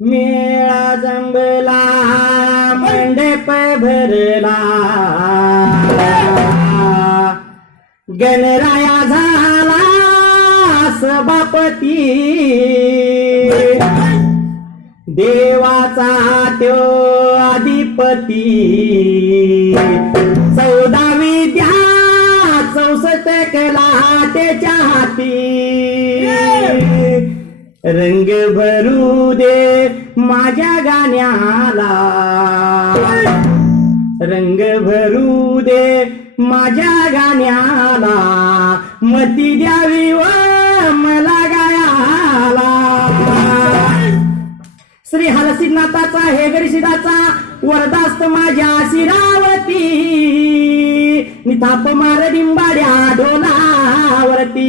मेळा जंबला मंडप भरला. गणराया झाला सभापती देवाचा त्यो अधिपती. चौदा विद्या चौसष्ट कला त्याच्या हाती. रंग भरू दे माझ्या गाण्याला. रंग भरू दे माझ्या गाण्याला. मती द्यावी व मला गायाला. श्री हलसिनाथाचा हे गरीशिदाचा वरदास्त माझ्या शिरावती निथाप मार डिंबाड्या डोलावरती.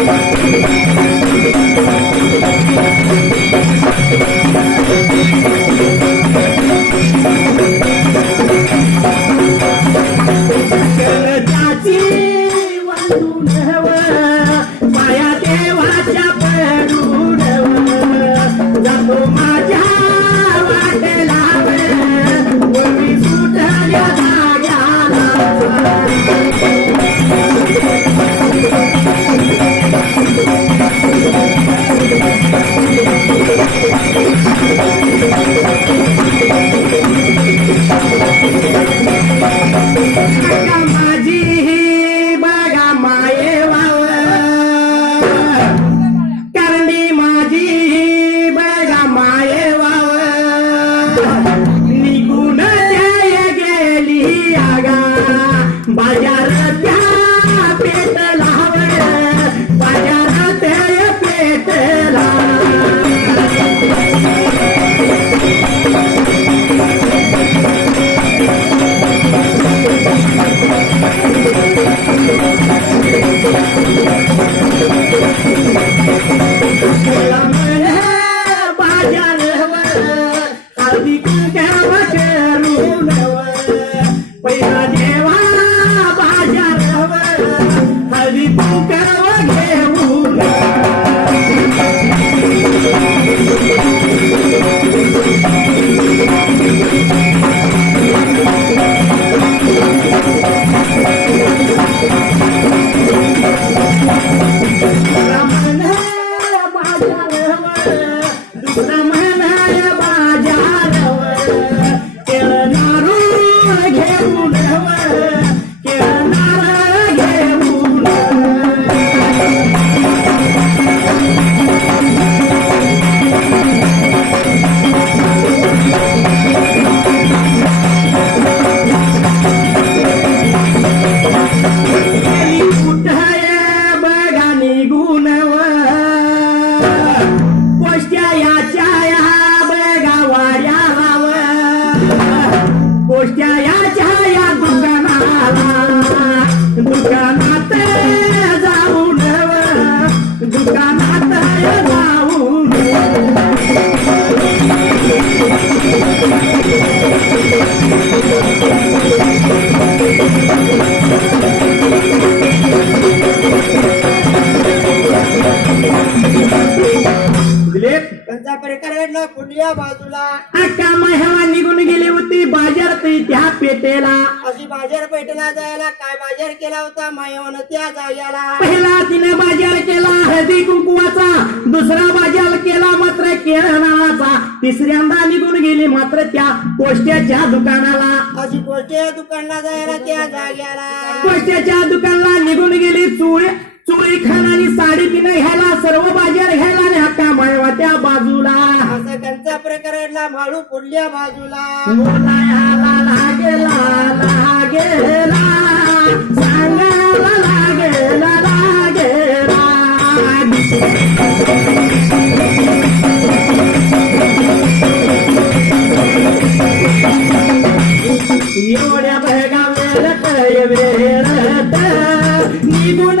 त्याची Yeah. त्यांचा अक्का महिवा निघून गेली होती बाजारपेठ त्या पेटेला. अशी बाजारपेठेला जायला काय बाजार केला होता? मायवान त्या जाग्याला पहिला तिने बाजार केला हळदी कुंकुवाचा दुसरा बाजार केला मात्र केरणाचा तिसऱ्यांदा निघून गेली मात्र त्या कोष्ट्याच्या दुकानाला. अशी कोष्ट्या दुकानला जायला त्या जाग्याला कोष्ट्याच्या दुकानला निघून गेली चू सर्व बाजार घ्यायला आणि हक्का मायवा त्या बाजूला. असं कंचा प्रकारला माळू पुढल्या बाजूला. बोलायला लागेला लागेला सांगायला लागेला लागेला एवढ्या बघा वेळत वेळत निघून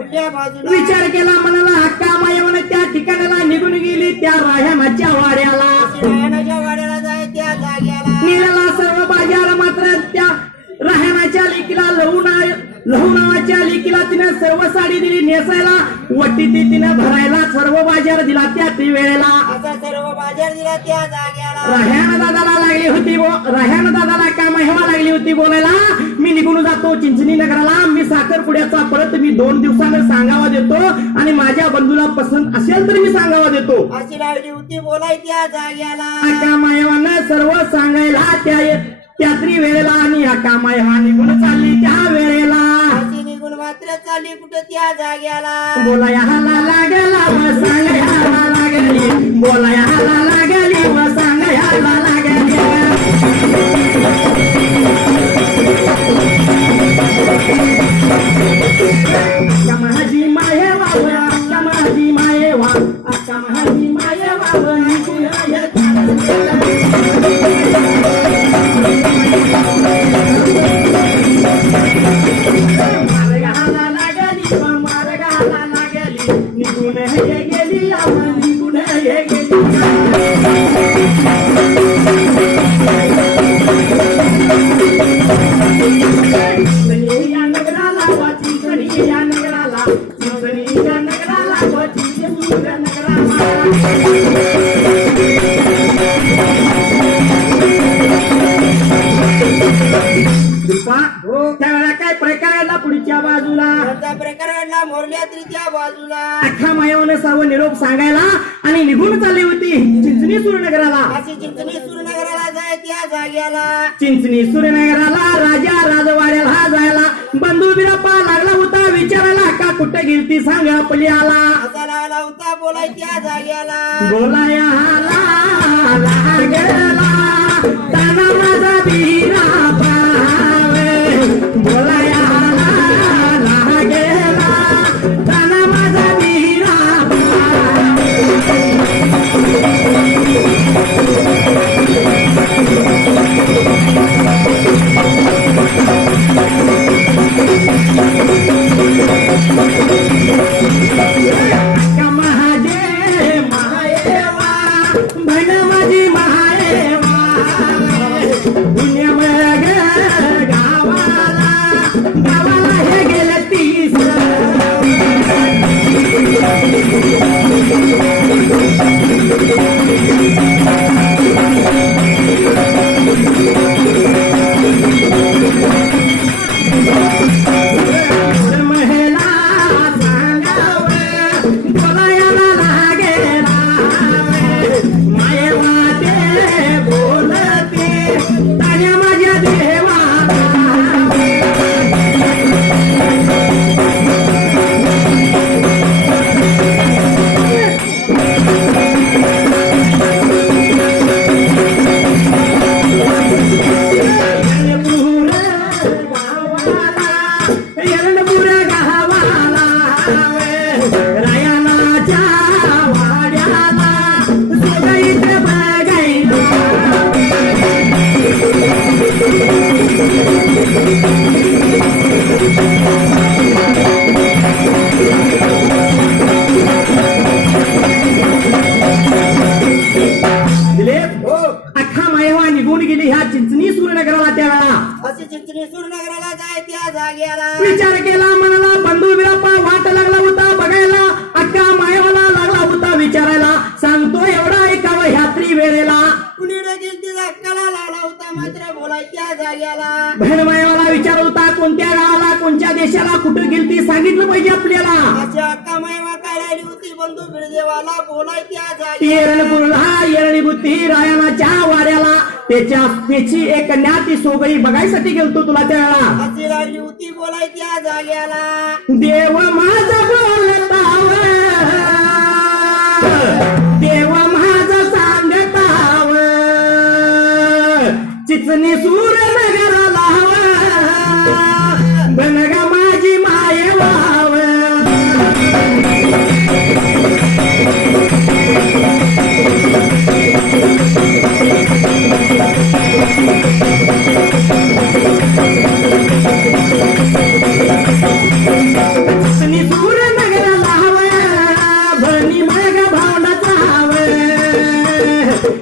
विचार केला मनाला हक्का मायवनं त्या ठिकाणाला निघून गेली त्या राह्यामाच्या वाड्याला. रायनाच्या वाड्याला जाय त्या जाग्याला. निघाला सर्व बाजार मात्र त्या राहण्याच्या लेकीला लहू ना लहू नावाच्या लेकीला तिने सर्व साडी दिली नेसायला. वट्टी ती तिने भरायला सर्व बाजार दिला त्या ती वेळेला सर्व बाजार दिला त्या जाग्याला. राह्यान दादाला लागली होती राह्यान दादाला काम हेवा लागली होती बोलायला. मी निघून जातो चिंचणी नगराला. साखरपुड्याचा परत मी दोन दिवसानं सांगावा देतो आणि माझ्या बंधूला पसंत असेल तर मी सांगावा देतो. अशी लागली होती बोलाय त्या जाग्याला. आका मायवानं सर्व सांगायला त्या त्यात्री वेळेला आणि आका मायवा निघून चालली त्या वेळेला. अशी निघून मात्र चालली कुठं त्या जाग्याला. बोलाया हाला लागला व सांगायला लागली बोलाया हाला लागली व सांगायला निरोप सांगायला आणि निघून चालली होती चिंचणी सूर्यनगराला अशी चिंचणी सुरनगराला जाय त्या जाग्याला. चिंचणी सूर्यनगराला राजा राजवाड्याला जायला. बंधू बिरापा लागला होता विचारायला का कुठे गेलती सांग आपली आला असा लागला होता बोलाय त्या जाग्याला. बोलाया आला लागला ताना माझा बिरा मला विचार होता कोणत्या गावाला कोणत्या देशाला कुठे गेलती सांगितलं पाहिजे आपल्याला. त्याच्या त्याची एक ज्ञाती बघायसाठी गेलतो तुला त्या वेळा बोलायच्या जाग्याला. देव माझा बोलता देवा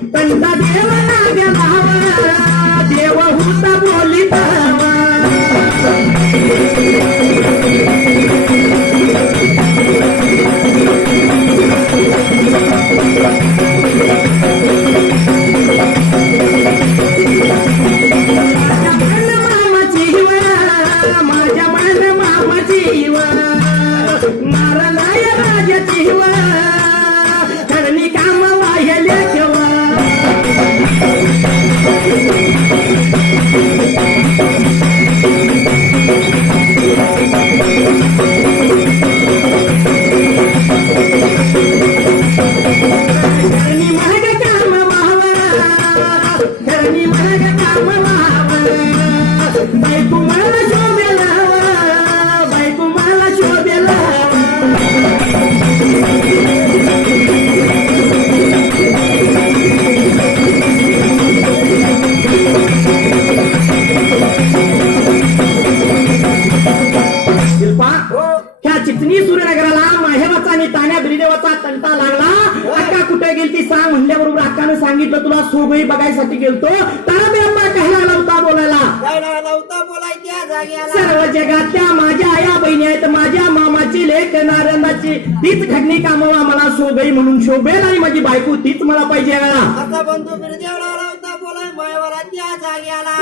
कंटा देव सर्व जगातल्या माझ्या आया बहिणी आहेत माझ्या मामाची लेख नारंदाची तीच खडणी कामवा मला शोभई म्हणून शोभेल आणि माझी बायको तीच मला पाहिजे त्या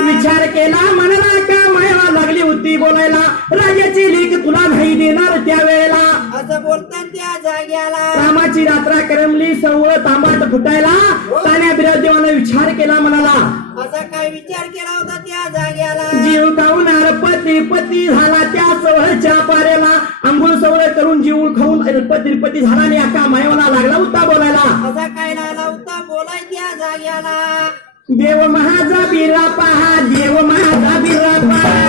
विचार केला मनाला का मायाला लागली होती बोलायला? राजाची लेख तुला नाही देणार त्यावेळेला. असं बोलतात त्या जाग्याला. रामाची रात्रा करमली सवळ तांबाट फुटायला. ताण्या बिरादेवानं विचार केला मनाला असा काय विचार केला पती झाला त्या वरच्या पारेला आंघोळ सवळ करून जीव खाऊन पती झाला आणि अका मायवाला लागला होता बोलायला. असा काय लागला होता? बोलाय त्या जाग्याला. देव महाजा बिरा पहा देव महाजा बिरा पहा.